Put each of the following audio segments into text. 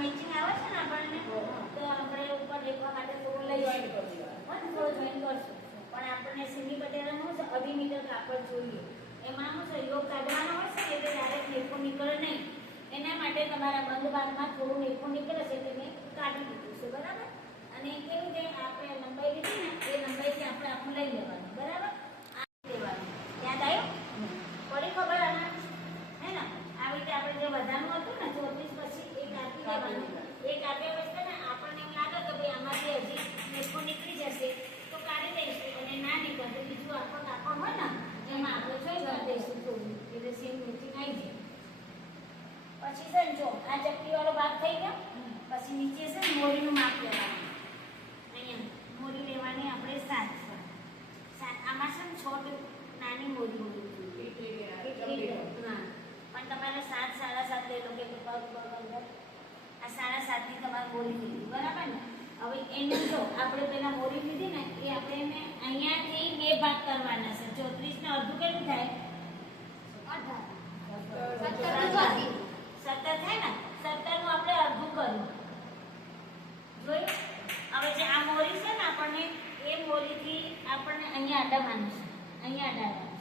matching આવે છે ને આપણને તો આપણે ઉપર લેખવા માટે થોડું લઈ જોઈન્ટ કરી દેવાનું થોડું જોઈન્ટ કરશું પણ આપણને સીધી પટેલાનું છે 2.5 મીટર કાપડ જોઈએ એમાં હું સહયોગ કાઢવાનો હશે એટલે ડાયરેક્ટ લેખો નીકળે નહીં એના માટે તમારા બંધ ભાગમાં થોડું લેખો નીકળે છે એટલે મેં કાઢી દીધું છે બરાબર અને કેવું કે આપણે લંબાઈ લીધી ને એ લંબાઈથી આપણે આપણું લઈ લેવાનું બરાબર આ લેવાનું યાદ આવ્યું પડી ખબર આના હે ને આવી રીતે આપણે જે વધારનું હતું ને 34 પછી એ કાપી લેવાનું એ કાપ્યા પછી ને આપણને એમ લાગે કે ભાઈ આમાંથી હજી લેખો નીકળી જશે તો કાઢી દઈશું અને ના નીકળે તો બીજું આપણો કાપડ હોય ને એમાં આપણે જોઈ કરી દઈશું થોડું એટલે સેમ મેચિંગ આવી જાય પછી છે ને જો આ ચપટી વાળો ભાગ થઈ ગયો પછી નીચે છે ને મોરીનું માપ લેવાનું અહીંયા મોરી લેવાની આપણે 7 આમાં છે ને 6 નાની મોરી હોવી જોઈએ હા પણ તમારે 7 7.5 લઈ લો કે પગ અંદર આ 7.5 ની તમારે મોરી લીધી બરાબર ને હવે એનું જો આપણે પેલા મોરી લીધી ને એ આપણે એને અહીંયાથી 2 ભાગ કરવાના છે 34 ને અડધું કેટલું થાય 17 થાય ને 17 નું આપણે અડધું કર્યું જોયું હવે જે આ મોરી છે ને આપણને એ મોરીથી આપણને અહીંયા અડાવવાનું છે અહીંયા અડાવવાનું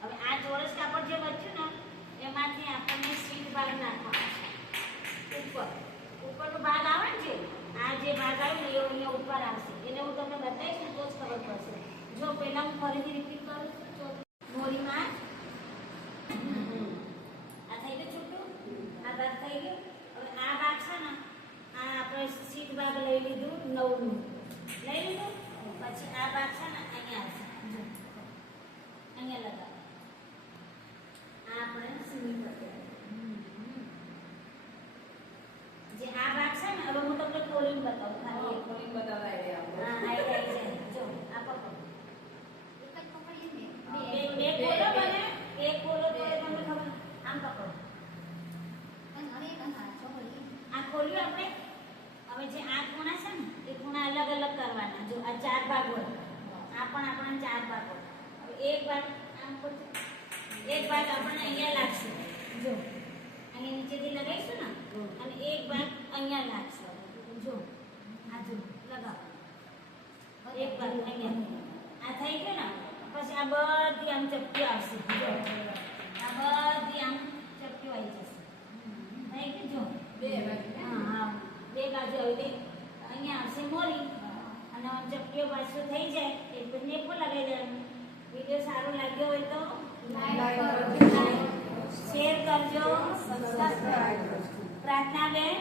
છે હવે આ ચોરસ કાપડ જે બચ્યું ને એમાંથી આપણને સીટ ભાગ નાખવાનો છે ઉપરનો ભાગ આવે ને જે આ જે ભાગ આવે ને એ અહીંયા ઉપર આવશે એને હું તમને બતાવીશ ને તો જ ખબર પડશે જો પહેલા હું ફરીથી રિપીટ કરું છું મોરીમાં આ થઈ ગયું છૂટું આ ભાગ થઈ ગયો હવે આ ભાગ છે ને આ આપણે સીટ ભાગ લઈ લીધું 9 નું લઈ લીધું પછી આ ભાગ છે ને અહીંયા આવશે જો અહીંયા લગાવો આ આપણે સીમી પકડ્યા જે આ ભાગ છે ને હવે હું તમને ખોલીને બતાવું ખાલી ખોલીને બતાવવા આઈડિયા હા આઈડિયા જો આ પકડો એક જ પકડીએ ને બે ખોલો મને એક ખોલો તો તમને ખબર આમ પકડો આ ખોલ્યું આપણે હવે જે આ ખૂણા છે ને એ ખૂણા અલગ અલગ કરવાના જો આ 4 ભાગ હોય આ પણ આપણા 4 ભાગ હોય હવે એક ભાગ આમ કરજો એક ભાગ આપણને અહીંયા લાગશે જો અહીંયા નીચેથી લગાવીશું ને અને એક ભાગ અહીંયા લાગશે જો આ જો લગાવો એક ભાગ અહીંયા આ થઈ ગયો ને પછી આ બધી આમ ચપટી આવશે જો આ બધી આમ ચપટી આવી જશે થઈ ગયું જો બે બાજુ હા બે બાજુ આવી અહીંયા આવશે મોરી અને ચપટીઓ પાછું થઈ જાય એટલે નેપો લગાવી દેવાનું વિડીયો સારો લાગ્યો હોય તો લાઈક કરજો શેર કરજો પ્રાર્થના બેન